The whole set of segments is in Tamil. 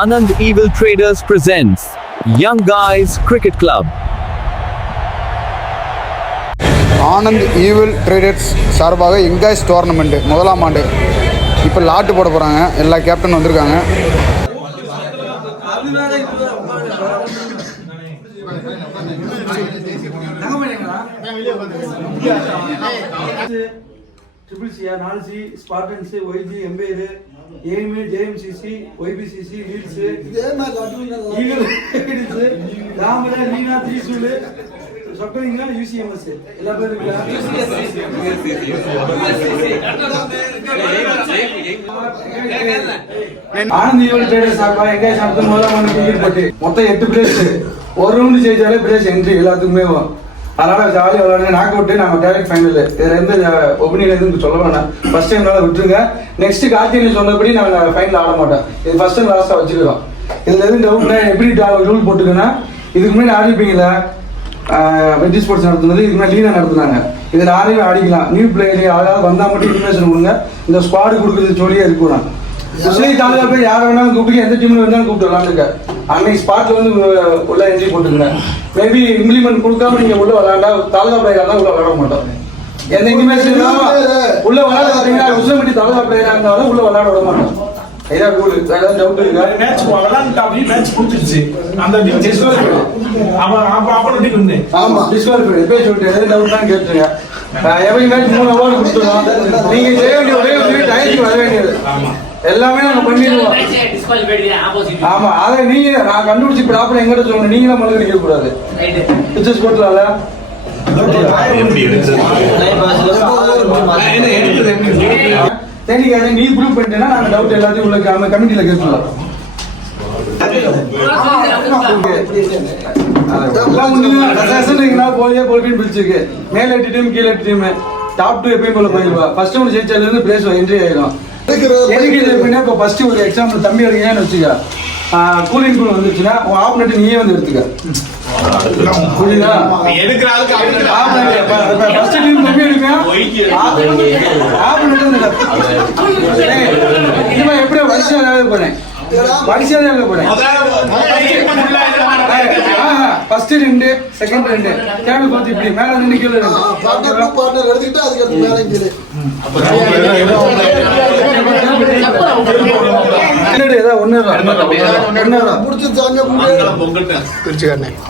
Anand Evil Traders presents Young Guys Cricket Club. Anand ஈவில் ட்ரேடர்ஸ் சார்பாக யங் காய்ஸ் டோர்னமெண்ட்டு முதலாம் ஆண்டு இப்போ லாட்டு போட போகிறாங்க. எல்லா கேப்டன் வந்திருக்காங்க. Triple C 4C Spartans YG एम्बेयर एम JMCC YBCC Leeds eagle Leeds रामरा लीना त्रिशूल सबको UCMS எல்லா பேரும் ஆனந்த் ஈவில் ட்ரேடர்ஸ் சார்பா எங்க சார்பு முதலாம் ஆண்டு கிரிக்கெட் போட்டி மொத்தம் 8 பிளேஸ் ஒரு ரவுண்ட் ஜெயிச்சாலே பிளேஸ் என்ட்ரி எல்லாத்துக்குமே. அதனால ஜாலியாக விளையாடுங்க. நாக் அவுட்டு நம்ம டைரக்ட் ஃபைனல். இதில் எந்த ஒப்பீனியன் எதுவும் சொல்ல வேண்டாம். ஃபர்ஸ்ட் டைம்னால விட்டுருங்க. நெக்ஸ்ட் கார்த்திகை சொன்னபடி நாங்கள் ஃபைனல் ஆட மாட்டோம். இது ஃபர்ஸ்ட் டைம் லாஸ்ட்டாக வச்சுக்கிறோம். இதில் எதுவும் டவுட்னா எப்படி ரூல் போட்டுக்கன்னா இதுக்கு முன்னாடி ஆடிப்பீங்களா வெட்டி ஸ்போர்ட்ஸ் நடத்துனது இதுக்கு முன்னாடி லீனா நடத்துனாங்க. இதில் யாரையும் ஆடிக்கலாம். நியூ பிளேயர் யாராவது வந்தால் மட்டும் இன்ஃபர்மேஷன் கொடுங்க. இந்த ஸ்குவாடு கொடுக்குறது சொல்லியே இருக்கணும். முஸ்லீம் தாலுகா போய் யாரை வேணாலும் கூப்பிட்டு எந்த டீம்ல வேணாலும் கூப்பிட்டு விளாண்டுங்க. அன்னைக்கு ஸ்பாட்ல வந்து உள்ள என்ட்ரி போட்டுருங்க. மேபி இம்ப்ளிமெண்ட் கொடுக்காம நீங்க உள்ள விளாண்டா தாலுகா பிளேயரா தான் உள்ள விளாட மாட்டோம். எந்த இன்ஃபர்மேஷன் உள்ள விளாட பார்த்தீங்கன்னா உசிலம்பட்டி தாலுகா பிளேயரா இருந்தாலும் உள்ள விளாட விட மாட்டோம். இதான் ரூல். ஏதாவது டவுட் இருக்கா? மேட்ச் விளாண்டாப்டி மேட்ச் முடிஞ்சிருச்சு. அந்த டீம் டிஸ்குவாலிஃபை. டீம் வந்து ஆமா டிஸ்குவாலிஃபை. எப்பயே சொல்லிட்டு ஏதாவது டவுட் தான் கேட்டுருங்க. எவரி மேட்ச் 3 அவார்டு கொடுத்துருவோம். நீங்க செய்ய வேண்டிய ஒரே ஒரு டைம் வர வேண்டியது. ஆமா எல்லாமே நாங்க பண்ணிடுவோம். ஆமா அதை நீங்க நான் கண்டுபிடிச்சு ப்ராப்பரா எங்கிட்ட சொல்லணும். நீங்களும் மனதில் நிக்க கூடாது. பிச்சர்ஸ் போட்டலாம்ல தேனிக்காக நீ ப்ரூவ் பண்ணிட்டேன்னா நாங்க டவுட் எல்லாத்தையும் உள்ள கமிட்டியில கேட்கலாம். பிரிச்சிருக்கு. மேல 8 டீம் கீழே 8 டீம். டாப் 2 எப்பயும் போல போயிருவா. ஃபர்ஸ்ட் ஒன்று ஜெயிச்சால இருந்து பிளேஸ் என்ட்ரி ஆயிடும். எனக்கு இது எப்படின்னா இப்போ ஃபர்ஸ்ட் ஒரு எக்ஸாம்பிள் தம்பி எடுக்கன்னு வச்சுக்க. கூலிங் கூல் வந்துச்சுன்னா உன் ஆப்னெட் நீயே வந்து எடுத்துக்க. புரியுதா? ஃபர்ஸ்ட் டீம் தம்பி எடுக்க ஆப்னெட் இதுமா எப்படியோ வரிசையாக போறேன். வரிசையாக போறேன். ஃபர்ஸ்ட் 2 செகண்ட் 2 கேபிள் பார்த்து இப்படி மேல 2 கீழ 2 பார்ட்னர் எடுத்துக்கிட்டு அதுக்கு அடுத்து மேல கீழ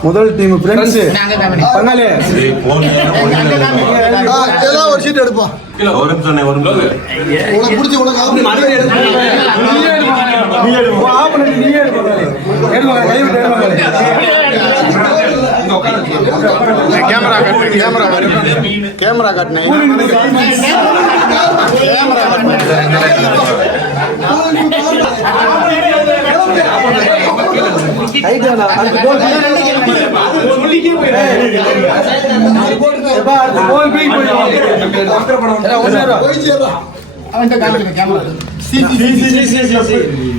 முதல் டீம் ஃப்ரெண்ட்ஸ் பங்காளி எல்லாம் ஒரு சீட் எடுப்போம். ஒரு நிமிஷம் ஒரு நிமிஷம் உனக்கு பிடிச்ச உனக்கு ஆப்பனன்ட் நீயே எடுப்பாங்க. எடுங்க கை விட்டு கேமரா கட்டு கேமரா கேமரா கட்டுனே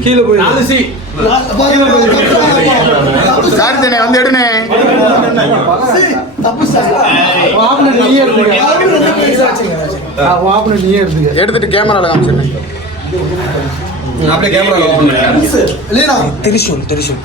கீழே போய் 4C வந்து எடுனே எடுத்துட்டு கேமரால காமிச்சு அப்படியே கேமரா திரிசூல் திரிசூல்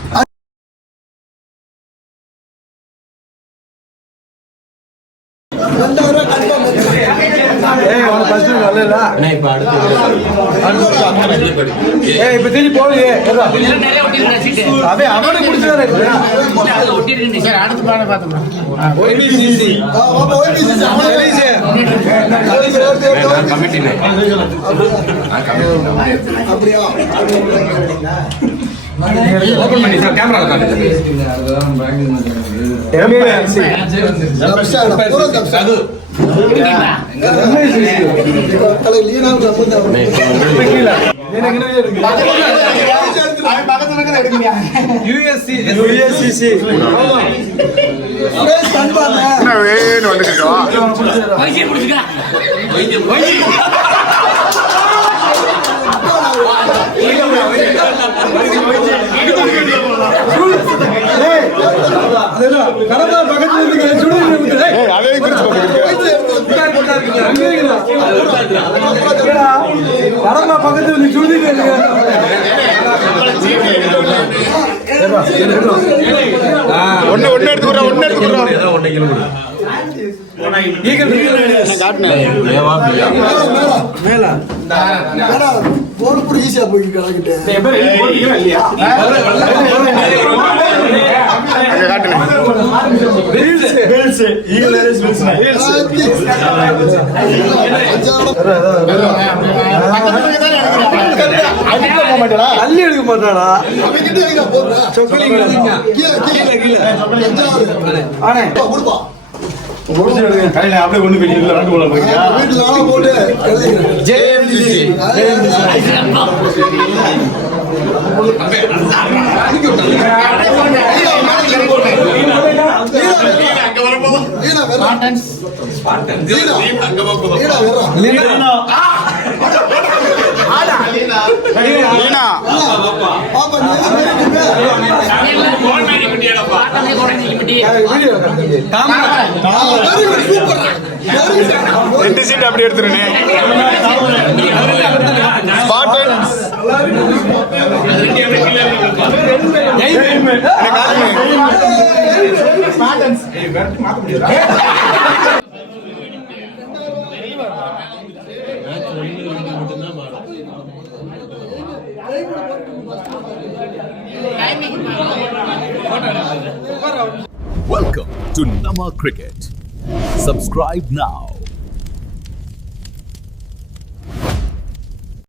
பக்கத்துல ஒன்று எடுத்துக்கிறோம் ஈஸியா போய் கணக்கிட்டு அள்ளி எடுக்க மாட்டாடா ஆனே அப்படியே கொண்டு போய் போட்டு ரெண்டு சீட் அப்படி எடுத்துருனே Welcome to Nama Cricket. Subscribe now.